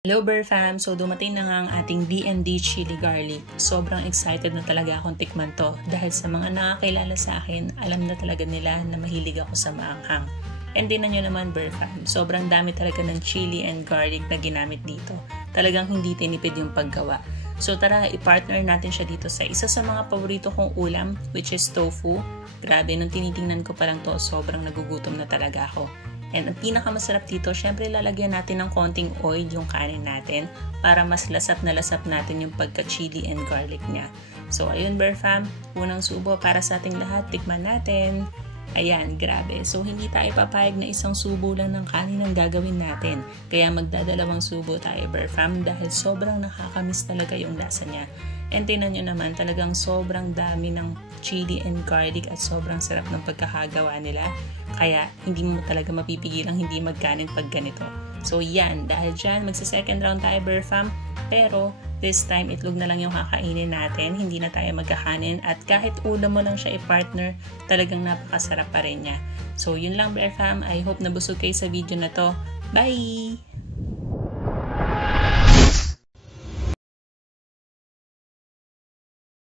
Hello Bear Fam! So dumating na nga ang ating D&D Chili Garlic. Sobrang excited na talaga akong tikman to dahil sa mga nakakilala sa akin, alam na talaga nila na mahilig ako sa maanghang. And tingnan nyo naman Bear Fam, sobrang dami talaga ng chili and garlic na ginamit dito. Talagang hindi tinipid yung paggawa. So tara, i-partner natin siya dito sa isa sa mga paborito kong ulam, which is tofu. Grabe, nung tinitingnan ko pa lang to, sobrang nagugutom na talaga ako. And ang pinakamasarap dito, syempre lalagyan natin ng konting oil yung kanin natin para mas lasap na lasap natin yung pagka-chili and garlic niya. So ayun Bear Fam, unang subo para sa ating lahat, tikman natin. Ayan, grabe. So hindi tayo papayag na isang subo lang ng kanin ang gagawin natin. Kaya magdadalawang subo tayo Bear Fam dahil sobrang nakakamiss talaga yung lasa niya. And tingnan nyo naman, talagang sobrang dami ng chili and garlic at sobrang sarap ng pagkakagawa nila. Kaya hindi mo talaga mapipigilang hindi magkanin pag ganito. So yan, dahil dyan, magsa-second round tayo Bear Fam. Pero this time, itlog na lang yung kakainin natin. Hindi na tayo magkakanin. At kahit ulam mo lang siya i-partner, talagang napakasarap pa rin niya. So yun lang Bear Fam. I hope nabusog kayo sa video na to. Bye!